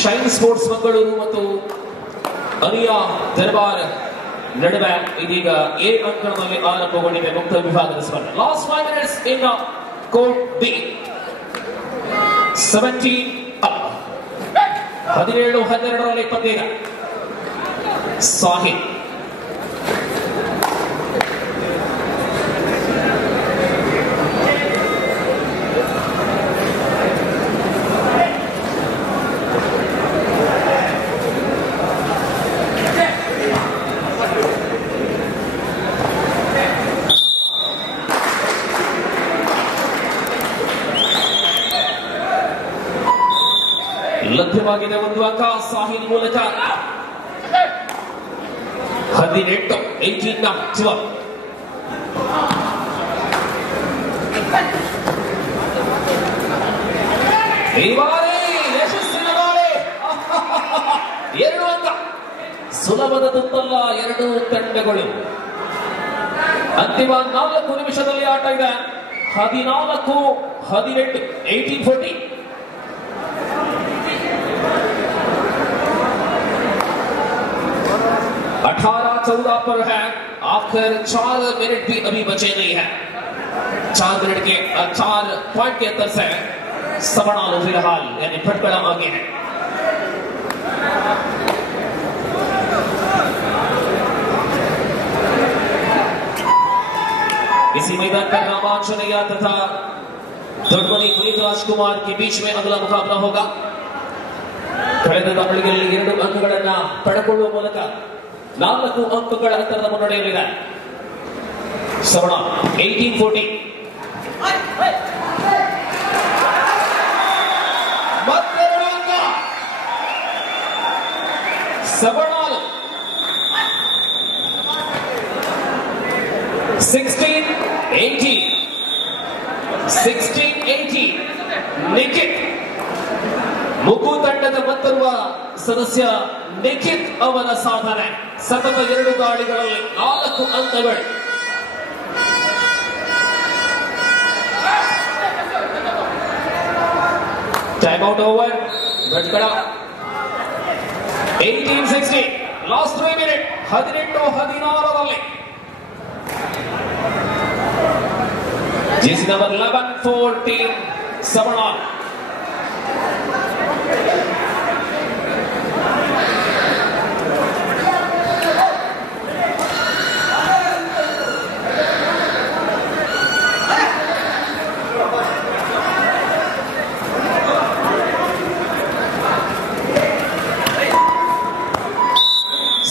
Shine sports Mangaluru ಮತ್ತು ಅನಿಯಾ ದರ್ಬಾರ್ ನಡುವೆ ಇದೀಗ ಎ ಅಂಕಣದಲ್ಲಿ ಆರಂಭಗೊಂಡಿದೆ ಮುಕ್ತ ವಿಭಾಗದ ಸ್ಪರ್ಧೆ. Last 5 minutes in court B. 17 up. 17-12 25 Sahil ಲಭ್ಯವಾಗಿದೆ ಒಂದು ಅಂಕ ಸಾಹಿಲ್ ಮೂಲಕ. 18-12 ಈ ಬಾರಿ ಯಶಸ್ಸಿನ ಬಾರಿ 2 ಅಂಕ. ಸುಲಭದದಂತಲ್ಲ ಎರಡೂ ತಂಡಗಳು. ಅಂತಿಮ 4 ನಿಮಿಷದಲ್ಲಿ ಆಟ ಇದೆ. 14-18 18-14. 18-14 पर है. आखिर 4 मिनट भी अभी बचे नहीं है. 4 मिनट के 4 पॉइंट के अंतर से सबनालू फिलहाल यानी फटकड़ा आगे है. इसी मैदान पर रामांजनेय तथा दೊಡ್ಡಮನಿ पुनीत राजकुमार के बीच में अगला मुकाबला होगा. ಕಳೆದ ದಾಳಿಯಲ್ಲಿ 2 ಅಂಕಗಳನ್ನು ಪಡೆದುಕೊಳ್ಳುವ ಮೂಲಕ 4 ಅಂಕಗಳ ಅಂತರದ ಮುನ್ನಡೆಯಲ್ಲಿದೆ. ಸವಣ 18-14. ಮತ್ತೆ 2 ಅಂಕ. ಸವಣಾಲು 16-18. 16-18. ನಿಖಿತ್ ಮುಗು ತಂಡದ ಮತ್ತೊಬ್ಬ ಸದಸ್ಯ ನಿಖಿತ್ ಅವರ ಸಾಧನೆ. ಸತತ 2 ದಾಳಿಗಳಲ್ಲಿ 4 ಅಂಕಗಳು. Time out over. Bhatkal 18-16. Last 3 minute. 18-16 J C number 11-14 Savanal.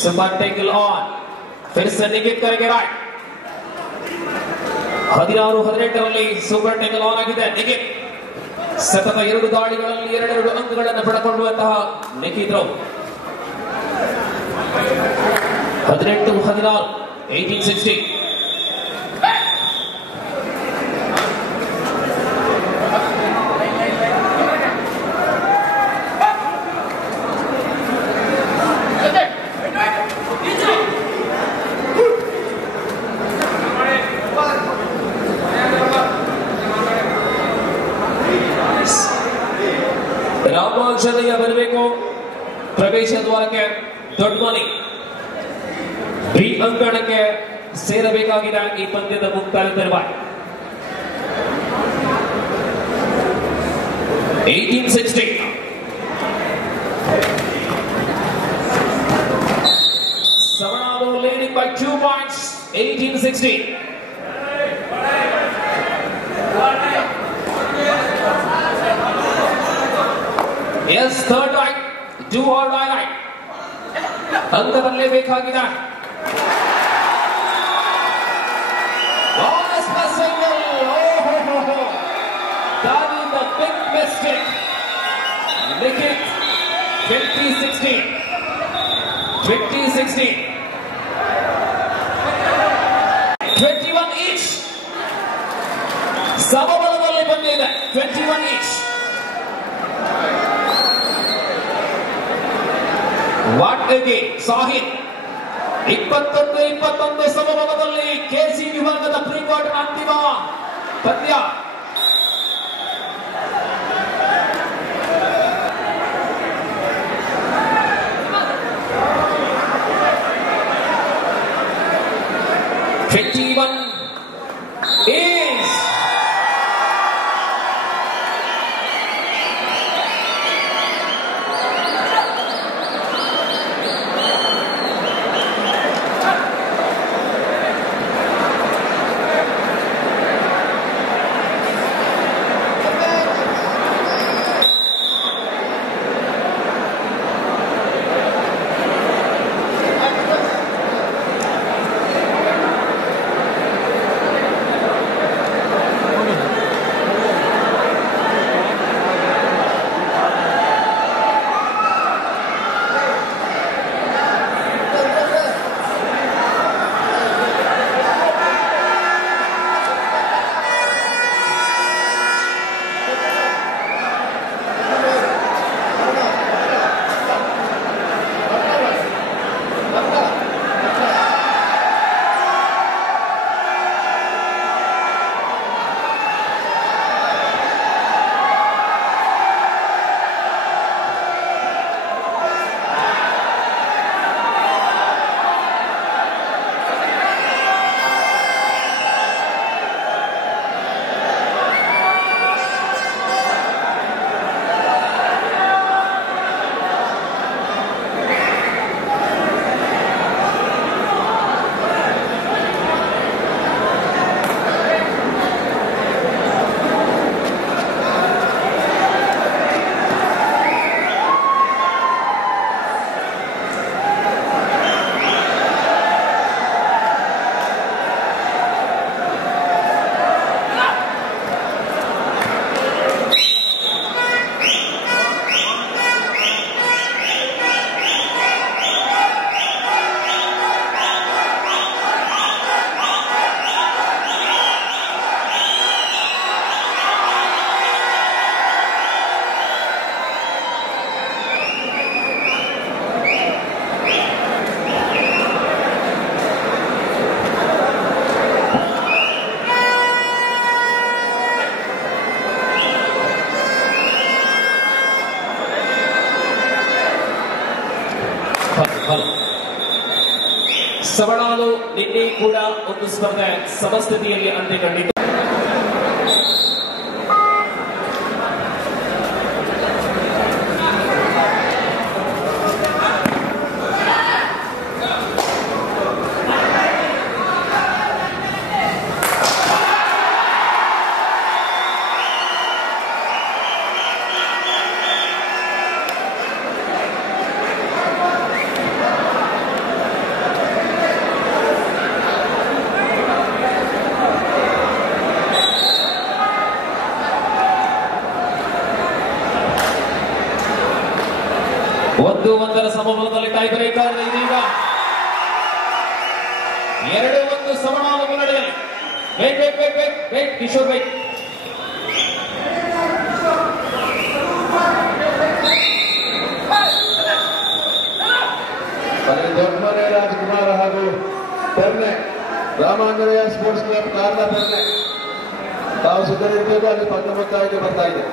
Super tackle on. फिर से निखित करेंगे राइट. 16-18 ಸೂಪರ್ ಟೇಕಲ್ ಆನ್ ಆಗಿದೆ ನಿಖಿತ್. ಸತತ 2 ದಾಳಿಗಳಲ್ಲಿ 2 ಅಂಕಗಳನ್ನು ಪಡೆದುಕೊಳ್ಳುವಂತಹ ನಿಖಿತ್ ರಾವ್. 18-16 18-16. ರಾಮಾಂಜನೇಯ ಬರಬೇಕು ಪ್ರವೇಶ ದ್ವಾರಕ್ಕೆ. ದೊಡ್ಡಮನಿ ಬಿ ಅಂಕಣಕ್ಕೆ ಸೇರಬೇಕಾಗಿದೆ ಈ ಪಂದ್ಯದ ಮುಕ್ತಾಯ ತರುವಾಯ. 18-16. Savanalu leading by 2 points. 18-16. Yes, third right. Do or die right. ಅಂಕದಲ್ಲೇಬೇಕಾಗಿದೆ. Honest single. Oh. That is the big mistake. Nikhit 20-16. 20-16. 21 each. ಸಮಬಲದಲ್ಲಿ ಬಂದಿದೆ. 21 each. ವಾಟ್ ಅಗೇನ್ ಸಾಹಿಲ್ 21-21 ಸಮಬಲದಲ್ಲಿ ಕೆಸಿ ವಿಭಾಗದ ಪ್ರೀ ಕ್ವಾರ್ಟರ್ ಅಂತಿಮ ಪಂದ್ಯ. ಸವಣಾಲು ನಿನ್ನೆ ಕೂಡ ಒಂದು ಸ್ಪರ್ಧೆ ಸಮಸ್ಥಿತಿಯಲ್ಲಿ ಅಂತ್ಯಗೊಂಡಿತು. ಒಂದರ ಸಮಬಲದಲ್ಲಿ ಟೈ ಬ್ರೇಕರ್ ಇದೀಗ 2-1 ಸವಣಾಲು ಮುನ್ನಡೆಯಲ್ಲಿ. Wait Kishore wait. ದೊಡ್ಡಮನೆ ರಾಜ್ಕುಮಾರ್ ಹಾಗೂ ಪೆರ್ನೆ ರಾಮಾಂಜನೇಯ ಸ್ಪೋರ್ಟ್ಸ್ ಕ್ಲಬ್ ಕಾರಣ ಪೆರ್ನೆ ತಾವು ಸಿದ್ಧರಿರಬೇಕು. ಅಲ್ಲಿ ಪಂದ್ಯ ಮುಕ್ತಾಯಕ್ಕೆ ಬರ್ತಾ ಇದೆ.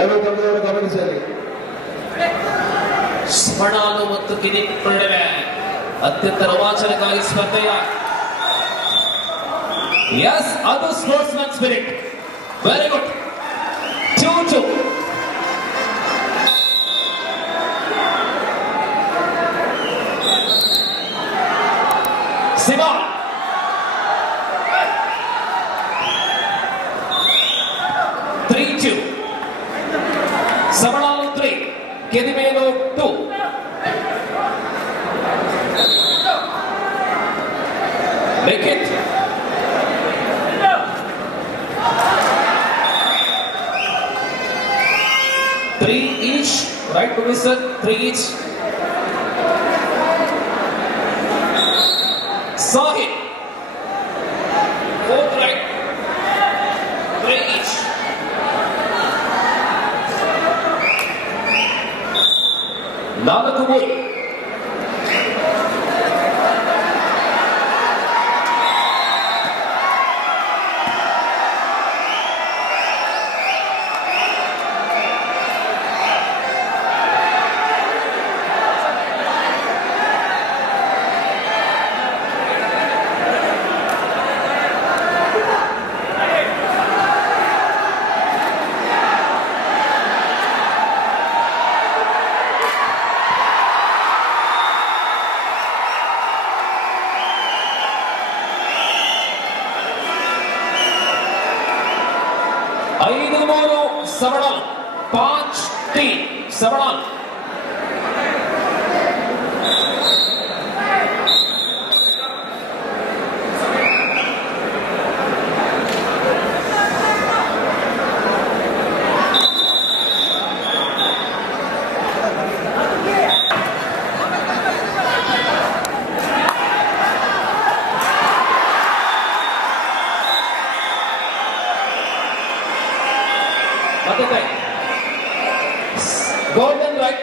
ಎರಡು ತಂಡದವರು ಗಮನಿಸಲಿ. ಸವಣಾಲು ಮತ್ತು ಕಿರಿಕ್ ನಡುವೆ ಅತ್ಯಂತ ರೋಮಾಂಚನಕಾರಿ ಸ್ಪರ್ಧೆಯ ಅದು sports man spirit. Very good. 2-2. ಸಿಮಾನ್ 3-2. ಸವಣಾಲು 3, ಕೆದಿಮೇಲು 2. Make it. Three each, right to listen. 3 each. Sahil 4th right. 3 each. ನಾಲ್ಕು ಮೂರು. सवणाल 5-3 सवणाल. Golden right.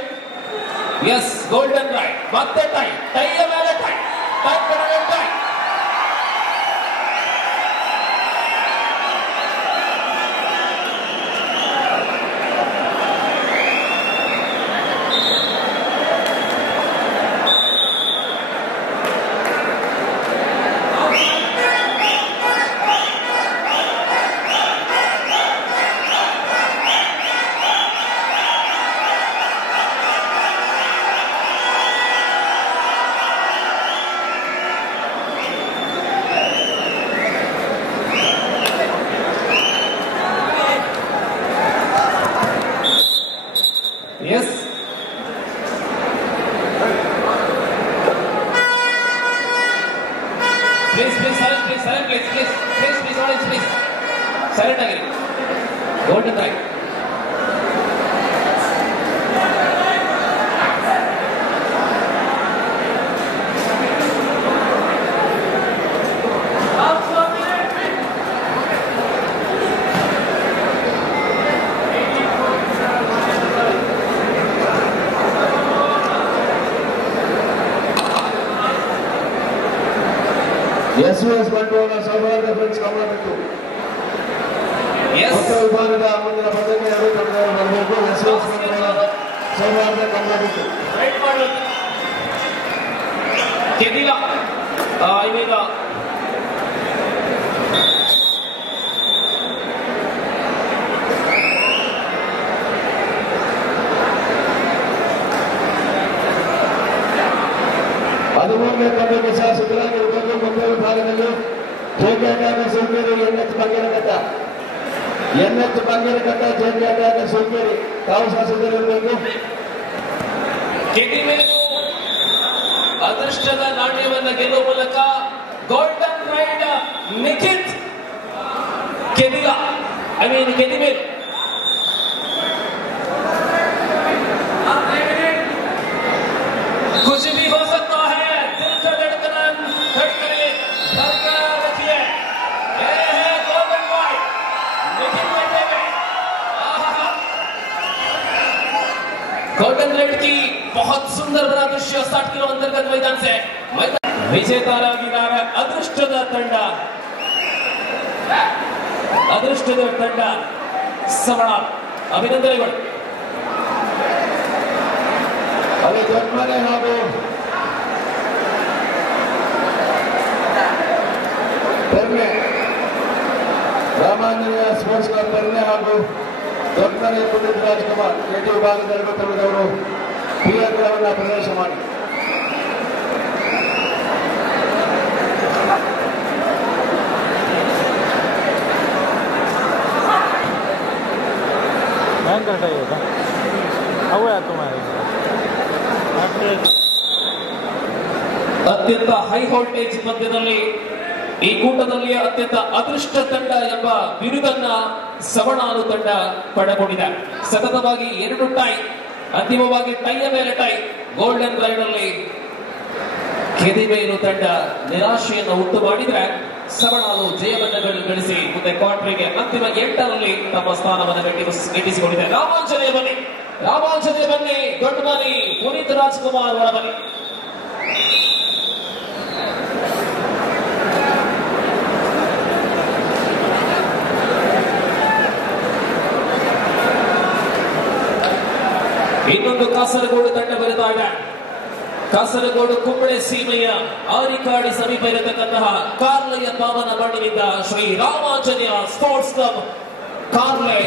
Yes, golden right. What the time? Tie the ಮೇಲೆ time. Time ಕಡೆ time. Yes. Please, silent, please, audience, please. Silent again. Golden right. SOS ಬಂಡವಾಳ ಸೌಹಾರ್ದ friends ಗಮನವಿಟ್ಟು ಮೊತ್ತ ವಿಭಾಗದ ಮುಂದಿನ ಪಂದ್ಯಕ್ಕೆ ಎರಡು ತಂಡಗಳು ಬರಬೇಕು. SOS ಬಂಡವಾಳ ಸೌಹಾರ್ದ ಗಮನವಿಟ್ಟು ಕೆದಿಲ ಇದೀಗ ಹದಿಮೂರನೇ ಪಂದ್ಯಕ್ಕೆ ಸಹ ಸಿದ್ಧರಾಗಿರಬೇಕು. ಮುಂಬೈ ಭಾಗದಲ್ಲಿ ಜೆಕೆಟಾಗ ಸುಲ್ಕೇರಿ ಎನ್ಎಚ್ ಬಂಗೇರಘಟ್ಟ ಜೆಕೆಟಾಗ ಸುಲ್ಕೇರಿ ತಾವು ಸಹ ಸಿದ್ಧರಿರಬೇಕು. ಕೆದಿಮೇಲು ಅದೃಷ್ಟದ ನಾಣ್ಯವನ್ನು ಗೆಲ್ಲುವ ಮೂಲಕ ಗೋಲ್ಡನ್ ರೈಡ್ ನಿಖಿತ್ ಕೆದಿಲ ಕೆದಿಮೇಲು कुछ भी हो सकता है, दिल का धड़कने बरकरार रखिए। ये है गोल्डन राइड निखित में। गोल्डन राइड की बहुत सुंदर बड़ा दृश्य 60 किलो अंतर्गत मैदान से ವಿಜೇತರಾಗಿದ್ದಾರೆ ಅದೃಷ್ಟದ ತಂಡ ಸವಣ. ಅಭಿನಂದನೆಗಳು. ಅಲ್ಲಿ ದೊಡ್ಡಮನೆ ಹಾಗೂ ಪೆರ್ನೆ ರಾಮಾಂಜನೇಯ ಸ್ಪೋರ್ಟ್ಸ್ ಕ್ಲಬ್ ಪೆರ್ನೆ ಹಾಗೂ ದೊಡ್ಡಮನೆ ಪುನೀತ್ ರಾಜ್ಕುಮಾರ್ ಕೆಟಿ ವಿಭಾಗದಲ್ಲಿ ತಂಡದವರು ಕ್ರೀಡಾಂಗಣವನ್ನು ಪ್ರವೇಶ ಮಾಡಿ ಅತ್ಯಂತ ಹೈ ವೋಲ್ಟೇಜ್ ಪಂದ್ಯದಲ್ಲಿ ಈ ಕೂಟದಲ್ಲಿ ಅತ್ಯಂತ ಅದೃಷ್ಟ ತಂಡ ಎಂಬ ಬಿರುದನ್ನ ಸವಣಾರು ತಂಡ ಪಡೆದುಕೊಂಡಿದೆ. ಸತತವಾಗಿ 2 ಟೈ, ಅಂತಿಮವಾಗಿ ಟೈಯ ಮೇಲೆ ಟೈ. ಗೋಲ್ಡನ್ ರೈಡ್ ಅಲ್ಲಿ ಕೆದಿಮೇಲು ತಂಡ ನಿರಾಶೆಯನ್ನು ಉಂಟು ಮಾಡಿದ್ರೆ ಸವಣಾರು ಜಯವನ್ನು ಗಳಿಸಿ ಮುಂದೆ ಕ್ವಾರ್ಟರ್ಗೆ ಅಂತಿಮ 8ರಲ್ಲಿ ತಮ್ಮ ಸ್ಥಾನವನ್ನು ಗಿಟ್ಟಿಸಿಕೊಂಡಿದೆ. ರಾಮಾಂಜನೇಯ ಬನ್ನಿ ದೊಡ್ಡ ಮನೆ ಪುನೀತ್ ರಾಜ್ಕುಮಾರ್ ಅವರ ಬನ್ನಿ. ಇನ್ನೊಂದು ಕಾಸರಗೋಡು ತಂಡ ಬರುತ್ತಾ ಇದೆ. ಕಾಸರಗೋಡು ಕುಂಬಳೆ ಸೀಮೆಯ ಆರಿಕಾಡಿ ಸಮೀಪ ಇರತಕ್ಕಂತಹ ಕಾರ್ಲೆಯ ಪಾವನ ಮಣ್ಣಿನಿಂದ ಶ್ರೀ ರಾಮಾಂಜನೇಯ ಸ್ಪೋರ್ಟ್ಸ್ ಕ್ಲಬ್ ಕಾರ್ಲೆ.